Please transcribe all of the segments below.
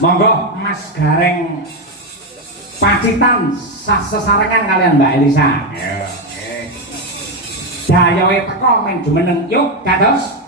Monggo Mas Gareng Pacitan sesarengan kalian Mbak Elisa. Ya, oke. Dayoe teko men jumeneng. Yuk, kados.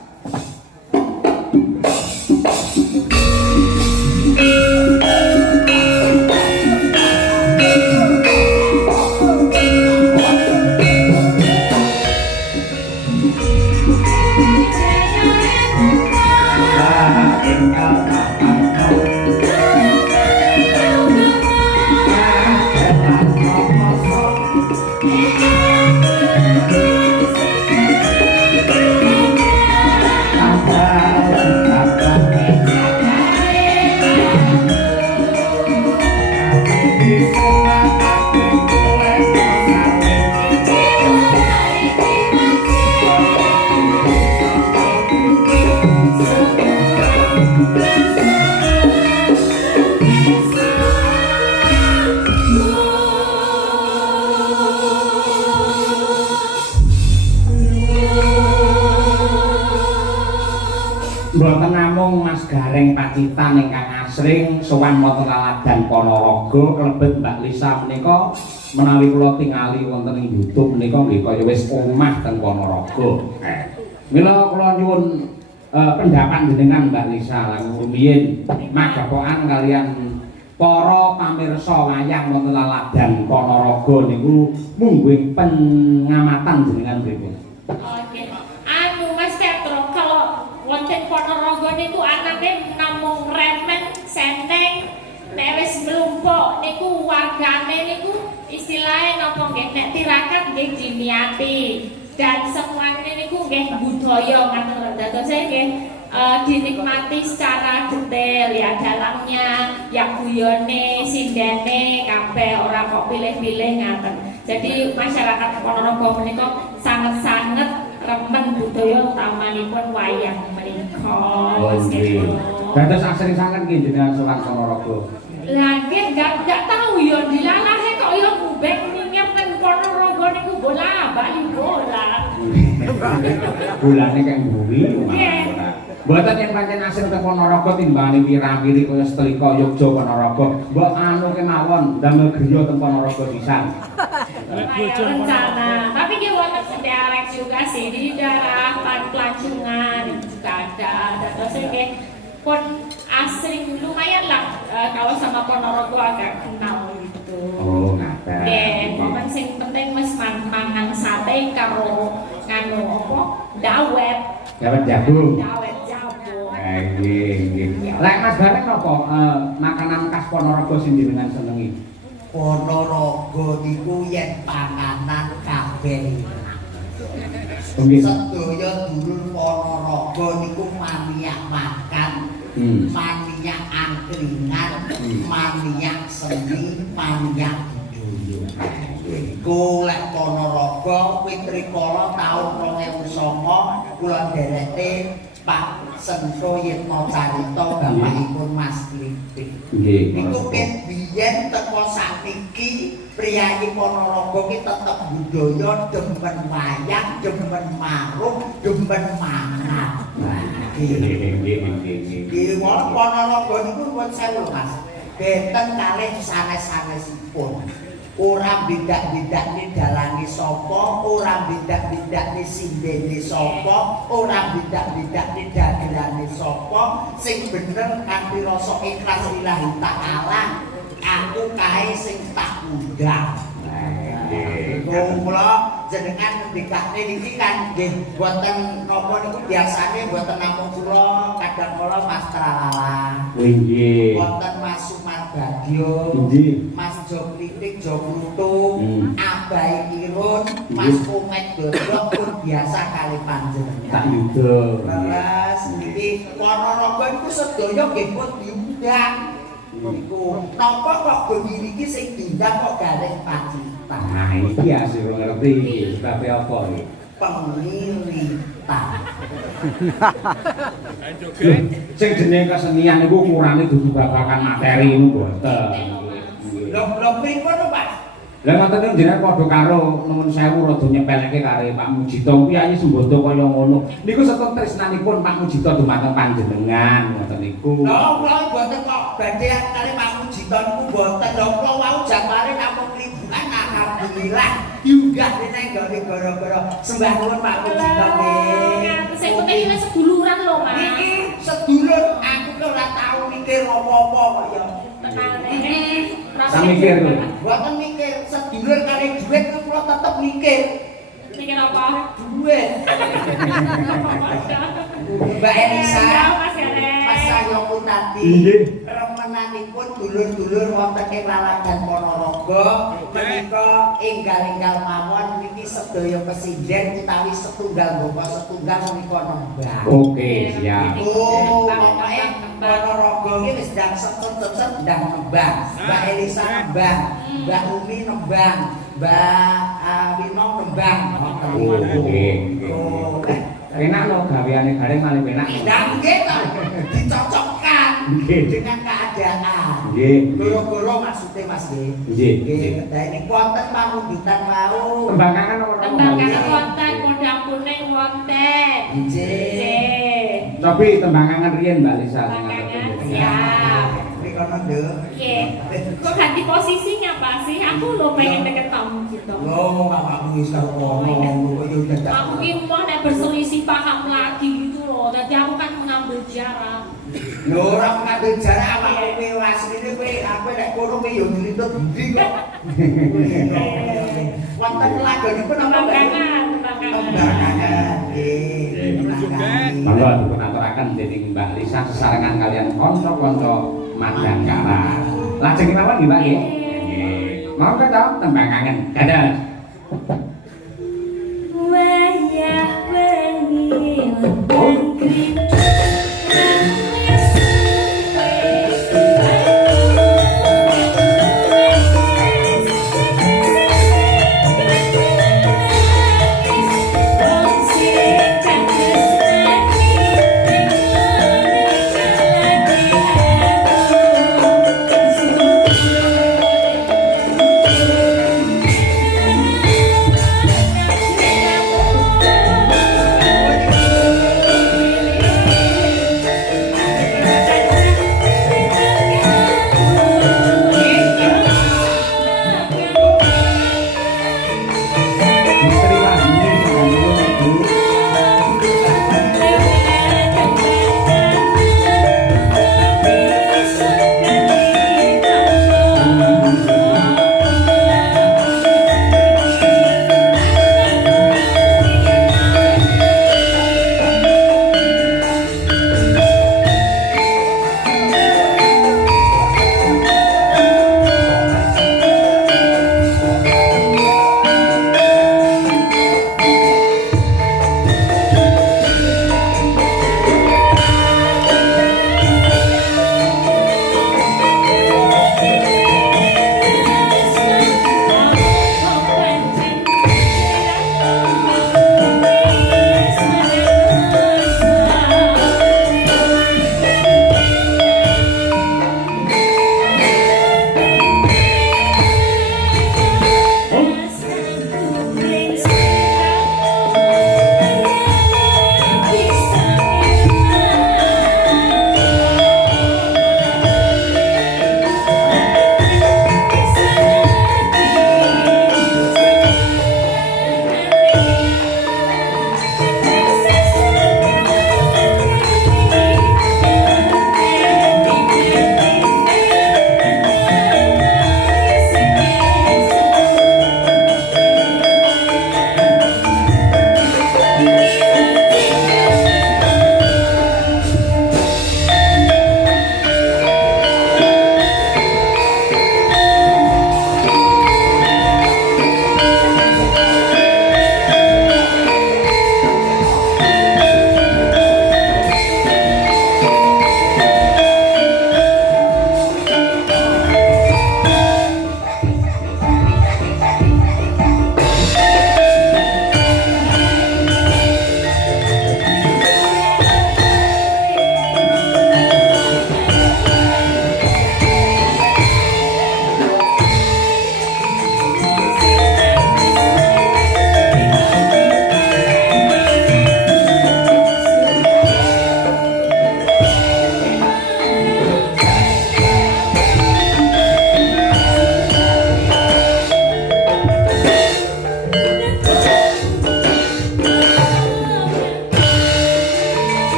Mboten namung Mas Gareng Pacitan ingkang asring sowan wonten laladan Ponorogo klebet Mbak Lisa menika menawi kula tingali wonten ing YouTube menika nggih kaya wis omah teng Ponorogo. Mila kula nyuwun pendapat jenengan Mbak Lisa lan rumiyin magapokan kalian para pamirsa wayang wonten laladan Ponorogo niku mungguing pengamatan jenengan pripun? Oke. Anu Mas Petro kalau wonten Ponorogo niku anake namung remen seneng nek wis mlumpuk niku wargane niku istilahnya napa nggih nek tirakat nggih diniati dan semuanya niku nggih budaya ngaten dados nggih dinikmati secara detail ya dalamnya ya guyone sindene kabeh ora kok pilih-pilih ngaten. Jadi masyarakat Ponorogo menika sangat-sangat remen budaya utamanipun wayang menika. Dados asring sanget nggih jenengan sowan Ponorogo. Lah nggih enggak tahu ya dilalahe kok ya ngubek ninyep teng Ponorogo niku bola bali bola. Bulane kang buri. Mboten yen pancen asring teng Ponorogo timbangane wira-wiri kaya Setrika Yogya Ponorogo. Mbok anu kemawon damel griya teng Ponorogo pisan. Rencana. Tapi dia wonten sederek juga sih di daerah Pelancongan juga ada. Terus nggih pun asring lumayan lah kalau sama Ponorogo agak kenal gitu. Oh, ngaten. Nggih, momen sing penting wis mangan sate karo nganu apa? Dawet. Dawet jagung. Dawet jagung. Nggih. Lek Mas Gareng napa makanan khas Ponorogo sing jenengan senengi? Ponorogo niku yen panganan kabeh. Sedaya dulur Ponorogo niku maniak makan, maniak angkringan, maniak seni, maniak budaya. Iku lek Ponorogo Witrikala taun 2009 kula ndereke Pak Sento Yitno Carita bapakipun Mas Klipik. Nggih. Niku ket biyen teko sakniki priyayi Ponorogo ki tetep budaya demen wayang, demen marung, demen mangan. Nggih, Ponorogo niku nuwun sewu Mas. Benten kalih sanes-sanesipun. Ora bidak-bidakne dalange sapa, ora bidak-bidakne sindene sapa, ora bidak-bidakne dagelane sapa, sing bener kanthi rasa ikhlas lillahi ta'ala, aku kae sing tak undang. Kula jenengan ngendikane niki kan nggih boten napa niku biasane boten namung kula kadang kala Mas Tralala. Nggih. Wonten Mas Sumarbagyo. Nggih. Mas Jo Kritik Jo Pluto, Abai Irun, Mas Komet Dodok pun biasa kali panjenengan. Tak yuda. Leres niki Ponorogo niku sedaya nggih pun diundang. Niku napa kok bengi iki sing diundang kok Gareng Pacitan. Nah, iki asih ngerti iki sebab apa iki? Pengliritan. Sing jeneng kesenian niku ukurane dudu babagan materi niku boten. Lho pripun Pak? Lah ngoten niku jenengan padha karo nuwun sewu rada nyepelke karo Pak Mujito kuwi ayo sembodo kaya ngono. Niku setun tresnanipun Pak Mujito dumateng panjenengan ngoten niku. Lho kula mboten kok badhe kali Pak Mujito niku mboten. Lho kula wau jambare namung liburan alhamdulillah diunggah rene nggone gara-gara sembah nuwun Pak Mujito nggih. Saya kok iki seduluran lho, Mas. Iki sedulur aku ki ora tau mikir apa-apa kok ya. Sak mikir lho. Mboten mikir sedulur kali dhuwit ku kula tetep mikir. Mikir apa? Dhuwit. Mbak Elisa, Mas Yarek. Mas Sayoko tadi. Nggih. Remenanipun dulur-dulur wonten ing Laladan Ponorogo menika enggal-enggal mawon niki sedaya pesinden utawi setunggal bapak setunggal menika nembang. Oke, siap. Oh, pokoke Ponorogo iki wis ndang setut-setut ndang nembang. Mbak Elisa nembang, Mbak Umi nembang, Mbak Wino nembang. Oke. Oh, Enak lho gaweane gareng malih enak. dan kita dicocokkan Nggih. dengan keadaan. Nggih. Goro-goro maksudnya Mas nggih. Nggih. Nggih, ini wonten pamundutan wau. Tembangan ono Tembangan wonten, kondang kuning wonten. Nggih. Tapi tembangan riyen Mbak Lisa. Tembangan siap. Mrikono Nduk. Iya. Kok ganti posisinya Pak sih? Aku lo pengen deket kamu gitu. Loh, awakmu wis karo ngomong kok yo dadak. Aku ini mau nek berselisih paham lagi gitu loh. Jadi aku kan mengambil jarak. Lho ora ngambil jarak awakmu kowe asline kowe aku nek kono kowe yo nglintut budi kok. Wonten lagonipun apa Mbak? Tembangan. Tembangan. Nggih. Monggo dipun aturaken dening Mbak Lisa sesarengan kalian kanca-kanca Madangkara. Lajeng mawon nggih Mbak nggih. Nggih. Mau kata tembangan. Dadah. Wayah wengi lan kripto.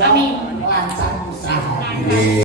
kula Amin. lancar usaha. Lancar.